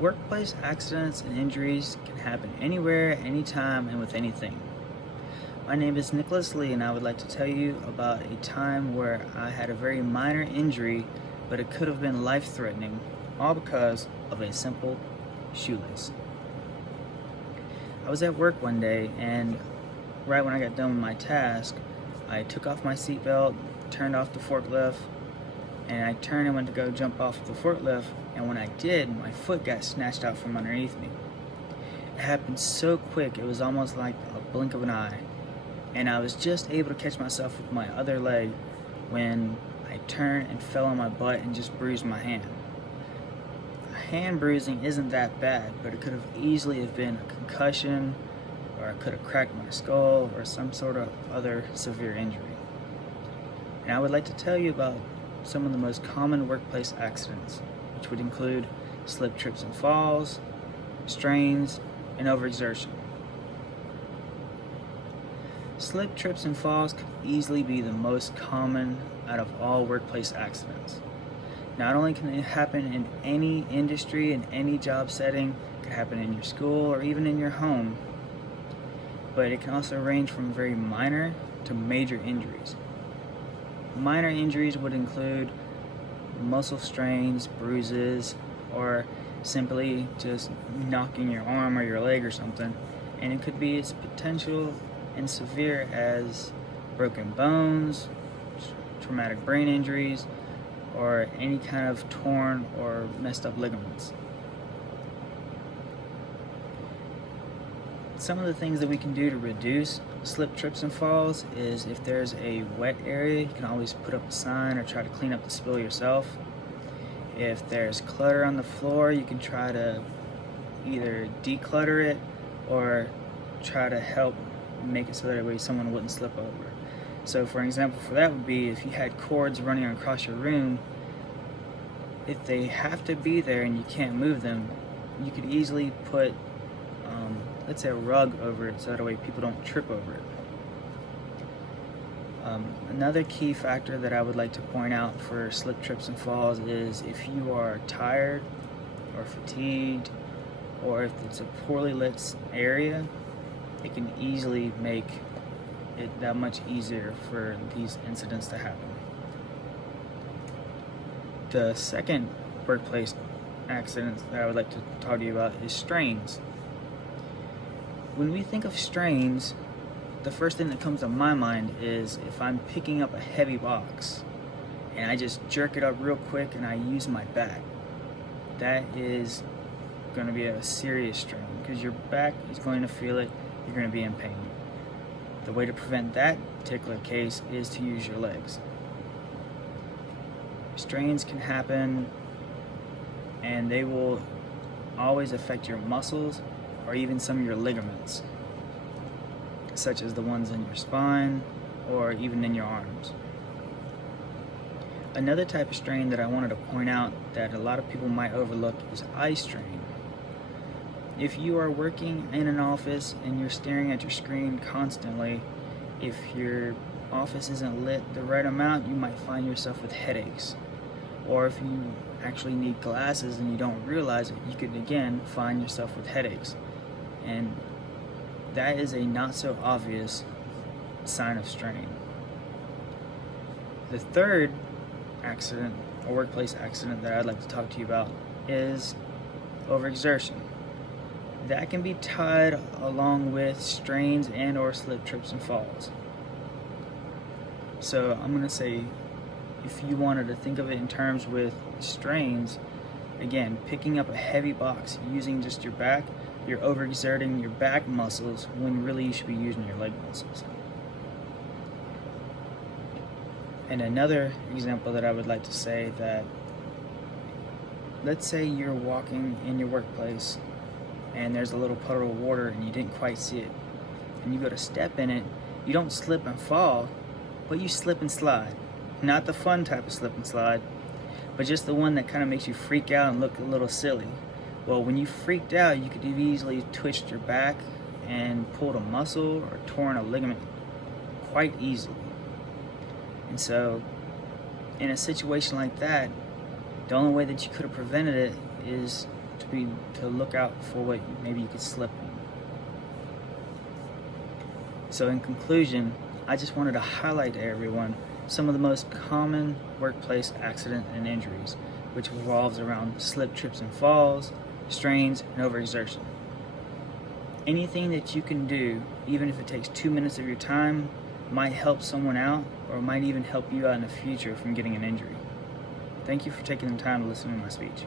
Workplace accidents and injuries can happen anywhere, anytime, and with anything. My name is Nicholas Lee, and I would like to tell you about a time where I had a very minor injury, but it could have been life threatening, all because of a simple shoelace. I was at work one day, and right when I got done with my task, I took off my seatbelt, turned off the forklift, and I turned and went to go jump off the forklift, and when I did, my foot got snatched out from underneath me. It happened so quick, it was almost like a blink of an eye, and I was just able to catch myself with my other leg when I turned and fell on my butt and just bruised my hand. Hand bruising isn't that bad, but it could have easily have been a concussion, or I could have cracked my skull, or some sort of other severe injury. And I would like to tell you about some of the most common workplace accidents, which would include slip, trips, and falls, strains, and overexertion. Slip, trips, and falls could easily be the most common out of all workplace accidents. Not only can it happen in any industry, in any job setting, it can happen in your school or even in your home, but it can also range from very minor to major injuries. Minor injuries would include muscle strains, bruises, or simply just knocking your arm or your leg or something. And it could be as potential and severe as broken bones, traumatic brain injuries, or any kind of torn or messed up ligaments. Some of the things that we can do to reduce slip, trips, and falls is if there's a wet area, you can always put up a sign or try to clean up the spill yourself. If there's clutter on the floor, you can try to either declutter it or try to help make it so that way someone wouldn't slip over. So for an example for that would be if you had cords running across your room, if they have to be there and you can't move them, you could easily put let's say a rug over it so that way people don't trip over it. Another key factor that I would like to point out for slip, trips, and falls is if you are tired or fatigued, or if it's a poorly lit area, it can easily make it that much easier for these incidents to happen. The second workplace accident that I would like to talk to you about is strains. When we think of strains, the first thing that comes to my mind is if I'm picking up a heavy box and I just jerk it up real quick and I use my back. That is going to be a serious strain because your back is going to feel it, you're going to be in pain. The way to prevent that particular case is to use your legs. Strains can happen and they will always affect your muscles or even some of your ligaments, such as the ones in your spine or even in your arms. Another type of strain that I wanted to point out that a lot of people might overlook is eye strain. If you are working in an office and you're staring at your screen constantly, if your office isn't lit the right amount, you might find yourself with headaches. Or if you actually need glasses and you don't realize it, you could again find yourself with headaches. And that is a not so obvious sign of strain. The third accident or workplace accident that I'd like to talk to you about is overexertion. That can be tied along with strains and or slip, trips, and falls. So I'm going to say if you wanted to think of it in terms with strains, again, picking up a heavy box using just your back, you're overexerting your back muscles when really you should be using your leg muscles. And another example that I would like to say that, let's say you're walking in your workplace and there's a little puddle of water and you didn't quite see it, and you go to step in it, you don't slip and fall, but you slip and slide. Not the fun type of slip and slide, but just the one that kind of makes you freak out and look a little silly. Well, when you freaked out, you could have easily twitched your back and pulled a muscle or torn a ligament quite easily. And so, in a situation like that, the only way that you could have prevented it is to you to look out for what maybe you could slip on. So in conclusion, I just wanted to highlight to everyone some of the most common workplace accident and injuries, which revolves around slip, trips, and falls, strains, and overexertion. Anything that you can do, even if it takes 2 minutes of your time, might help someone out or might even help you out in the future from getting an injury. Thank you for taking the time to listen to my speech.